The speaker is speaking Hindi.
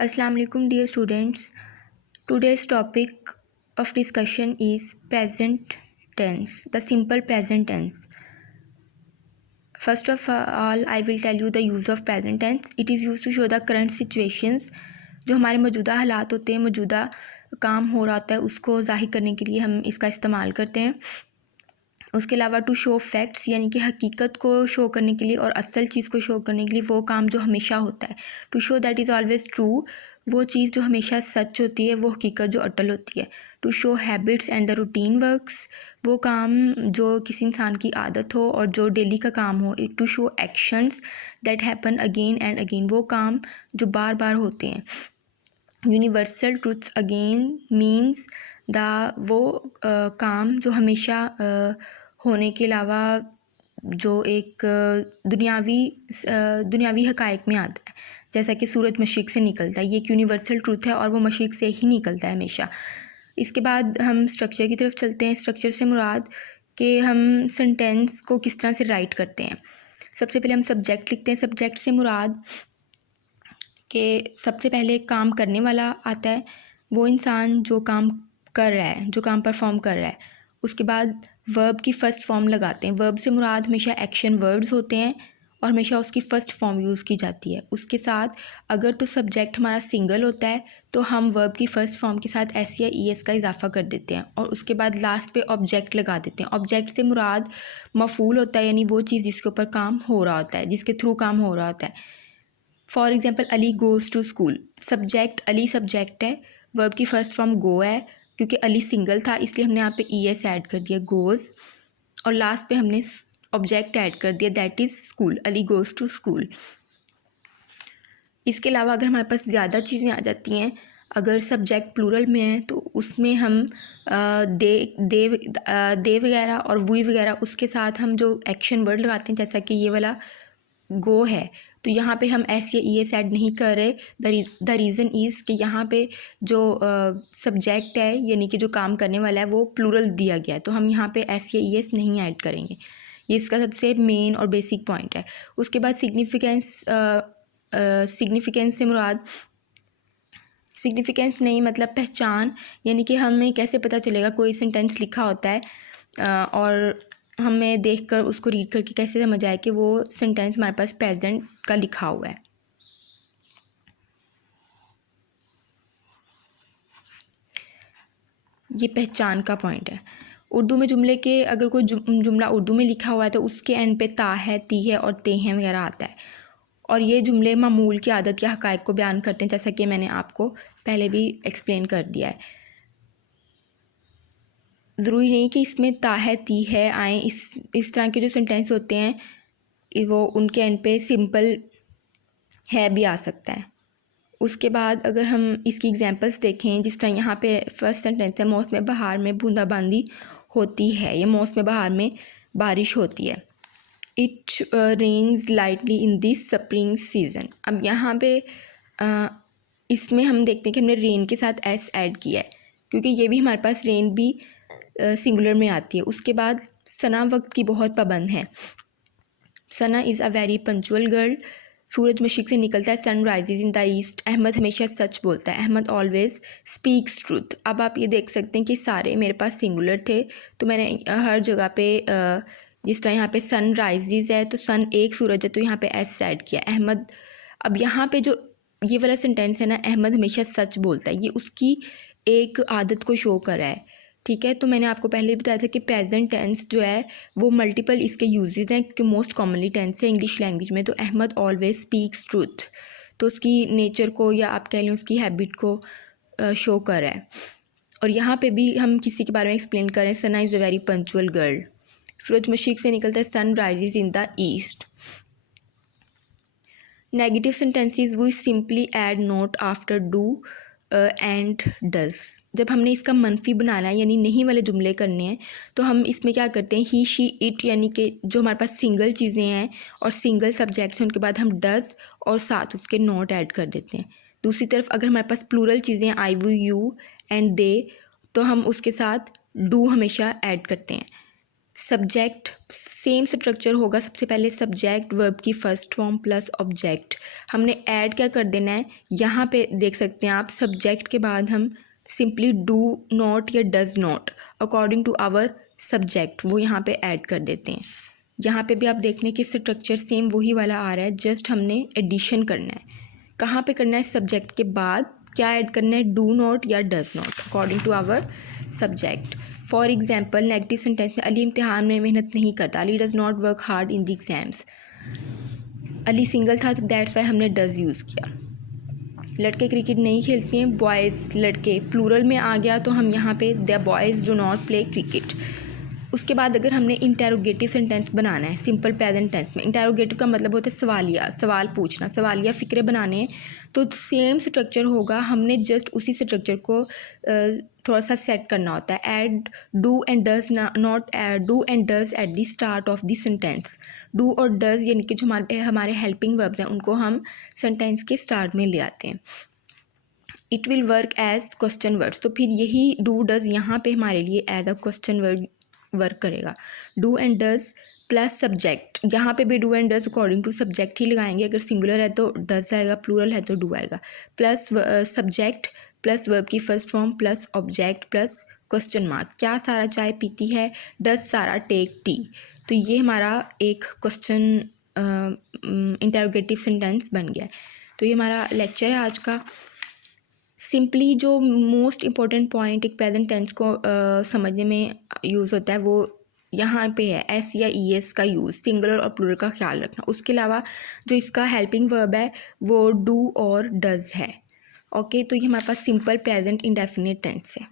Assalamu alaikum dear students. Today's topic of discussion is present tense, the simple present tense. First of all, I will tell you the use of present tense. It is used to show the current situations. जो हमारे मौजूदा हालात होते हैं, मौजूदा काम हो रहा होता है, उसको ज़ाहिर करने के लिए हम इसका इस्तेमाल करते हैं. उसके अलावा टू शो फैक्ट्स यानी कि हकीकत को शो करने के लिए और असल चीज़ को शो करने के लिए, वो काम जो हमेशा होता है. To show that is always true, वो चीज़ जो हमेशा सच होती है, वो हकीकत जो अटल होती है. To show habits and the routine works, वो काम जो किसी इंसान की आदत हो और जो डेली का काम हो. To show actions that happen again and again, वो काम जो बार बार होते हैं. यूनिवर्सल ट्रूथ्स अगेन मीन्स वो काम जो हमेशा होने के अलावा जो एक दुनियावी हक़ाइक़ में आता है, जैसा कि सूरज मशरिक़ से निकलता है. ये एक यूनिवर्सल ट्रूथ है और वो मशरिक़ से ही निकलता है हमेशा. इसके बाद हम स्ट्रक्चर की तरफ चलते हैं. स्ट्रक्चर से मुराद कि हम सेंटेंस को किस तरह से राइट करते हैं. सबसे पहले हम सब्जेक्ट लिखते हैं. सब्जेक्ट से मुराद कि सबसे पहले काम करने वाला आता है, वो इंसान जो काम कर रहा है, जो काम परफॉर्म कर रहा है. उसके बाद वर्ब की फ़र्स्ट फॉर्म लगाते हैं. वर्ब से मुराद हमेशा एक्शन वर्ड्स होते हैं और हमेशा उसकी फ़र्स्ट फॉर्म यूज़ की जाती है. उसके साथ अगर तो सब्जेक्ट हमारा सिंगल होता है तो हम वर्ब की फ़र्स्ट फॉर्म के साथ एस या ई एस का इजाफा कर देते हैं और उसके बाद लास्ट पे ऑब्जेक्ट लगा देते हैं. ऑब्जेक्ट से मुराद मफ़ूल होता है, यानी वो चीज़ जिसके ऊपर काम हो रहा होता है, जिसके थ्रू काम हो रहा होता है. For example, Ali goes to school. Subject Ali subject है, वर्ब की फ़र्स्ट फॉर्म गो है. क्योंकि अली सिंगल था इसलिए हमने यहाँ पे ई एस ऐड कर दिया, गोज़, और लास्ट पे हमने ऑब्जेक्ट ऐड कर दिया, that is school. Ali goes to school. इसके अलावा अगर हमारे पास ज़्यादा चीज़ें आ जाती हैं, अगर सब्जेक्ट प्लूरल में है तो उसमें हम दे वगैरह और वी वगैरह, उसके साथ हम जो एक्शन वर्ड लगाते हैं, जैसा कि ये वाला गो है, तो यहाँ पे हम एस या ई एस ऐड नहीं कर रहे. द रीज़न इज़ कि यहाँ पे जो सब्जेक्ट है, यानी कि जो काम करने वाला है, वो प्लूरल दिया गया है, तो हम यहाँ पे एस या ई एस नहीं ऐड करेंगे. ये इसका सबसे मेन और बेसिक पॉइंट है. उसके बाद सिग्निफिकेंस से मुराद सिग्निफिकेंस नहीं मतलब पहचान, यानी कि हमें कैसे पता चलेगा. कोई सेंटेंस लिखा होता है और हमें देखकर उसको रीड करके कैसे समझ आए कि वो सेंटेंस हमारे पास प्रेजेंट का लिखा हुआ है. ये पहचान का पॉइंट है. उर्दू में जुमले के अगर कोई जुमला उर्दू में लिखा हुआ है तो उसके एंड पे ता है, ती है और ते हैं वगैरह आता है, और ये जुमले मामूल की आदत या हक़ाइक़ को बयान करते हैं, जैसा कि मैंने आपको पहले भी एक्सप्लेन कर दिया है. ज़रूरी नहीं कि इसमें ता है, ती है आए. इस तरह के जो सेंटेंस होते हैं वो उनके एंड पे सिंपल है भी आ सकता है. उसके बाद अगर हम इसकी एग्जांपल्स देखें, जिस तरह यहाँ पे फर्स्ट सेंटेंस है, मौसम बहार में बूंदाबांदी होती है, या मौसम बहार में बारिश होती है. It rains lightly in this spring season. अब यहाँ पे इसमें हम देखते हैं कि हमने रेन के साथ एस ऐड किया है, क्योंकि ये भी हमारे पास रेन भी सिंगुलर में आती है. उसके बाद सना वक्त की बहुत पाबंद है. Sana is a very punctual girl. सूरज मशरिक़ से निकलता है, sun rises in the east. Ahmad हमेशा सच बोलता है, अहमद ऑलवेज़ स्पीक्स ट्रूथ. अब आप ये देख सकते हैं कि सारे मेरे पास सिंगुलर थे, तो मैंने हर जगह पे जिस तरह यहाँ पे सन राइजेज़ है तो सन एक सूरज है, तो यहाँ पे एस ऐड किया, अहमद. अब यहाँ पे जो ये वाला सेंटेंस है ना, अहमद हमेशा सच बोलता है, ये उसकी एक आदत को शो कर रहा है. ठीक है, तो मैंने आपको पहले ही बताया था कि प्रेजेंट टेंस जो है वो मल्टीपल इसके यूजेस हैं, कि मोस्ट कॉमनली टेंस है इंग्लिश लैंग्वेज में. तो अहमद ऑलवेज स्पीक्स ट्रूथ, तो उसकी नेचर को या आप कह लें उसकी हैबिट को शो कर रहा है. और यहाँ पे भी हम किसी के बारे में एक्सप्लेन करें, Sana is a very punctual girl. सूरज मशरिक़ से निकलता है, sun rises in the east. Negative sentences we simply add not after do and does. जब हमने इसका मनफी बनाना है, यानी नहीं वाले जुमले करने हैं, तो हम इसमें क्या करते हैं, ही शी इट, यानी कि जो हमारे पास सिंगल चीज़ें हैं और सिंगल सब्जेक्ट्स हैं, उनके बाद हम डस और साथ उसके नोट ऐड कर देते हैं. दूसरी तरफ अगर हमारे पास प्लूरल चीज़ें हैं, आई वी यू एंड दे, तो हम उसके साथ डू हमेशा ऐड करते हैं. सब्जेक्ट सेम स्ट्रक्चर होगा, सबसे पहले सब्जेक्ट वर्ब की फर्स्ट फॉर्म प्लस ऑब्जेक्ट। हमने ऐड क्या कर देना है, यहाँ पे देख सकते हैं आप, सब्जेक्ट के बाद हम सिंपली डू नॉट या does not according to our subject वो यहाँ पे ऐड कर देते हैं। यहाँ पे भी आप देख लें कि स्ट्रक्चर सेम वही वाला आ रहा है, जस्ट हमने एडिशन करना है। कहाँ पे करना है, सब्जेक्ट के बाद क्या ऐड करना है, डू नॉट या does not according to our subject. For example negative sentence में अली इम्तिहान में मेहनत नहीं करता, Ali does not work hard in the exams. Ali single था तो दैट्स वाई हमने डज यूज़ किया। लड़के क्रिकेट नहीं खेलते हैं, बॉयज़ लड़के प्लूरल में आ गया तो हम यहाँ पे the boys do not play cricket. उसके बाद अगर हमने इंटेरोगेटिव सेंटेंस बनाना है सिंपल प्रेजेंट टेंस में, इंटेरोगेटिव का मतलब होता है सवालिया, सवाल पूछना, सवालिया फ़िक्रे बनाने हैं, तो सेम स्ट्रक्चर होगा। हमने जस्ट उसी स्ट्रक्चर को थोड़ा सा सेट करना होता है। Add do and does not do and does at the start of the sentence. Do और डज यानी कि जो हमारे हेल्पिंग वर्ब्स हैं उनको हम सेंटेंस के स्टार्ट में ले आते हैं। It will work as question words, तो फिर यही डू डज यहाँ पे हमारे लिए as a question word work करेगा। Do and does plus subject, यहाँ पे भी do and does according to subject ही लगाएंगे। अगर सिंगुलर है तो डज आएगा, प्लूरल है तो डू आएगा। प्लस सब्जेक्ट प्लस वर्ब की first form plus object plus question mark. क्या सारा चाय पीती है, डज सारा टेक टी। तो ये हमारा एक क्वेश्चन इंटरोगेटिव सेंटेंस बन गया। तो ये हमारा लेक्चर है आज का। सिंपली जो मोस्ट इम्पॉर्टेंट पॉइंट एक प्रेजेंट टेंस को समझने में यूज़ होता है वो यहाँ पे है, एस या ई एस का यूज़, सिंगुलर और प्लूरल का ख्याल रखना। उसके अलावा जो इसका हेल्पिंग वर्ब है वो डू और डज है। ओके, तो ये हमारे पास सिंपल प्रेजेंट इंडेफिनिट टेंस है।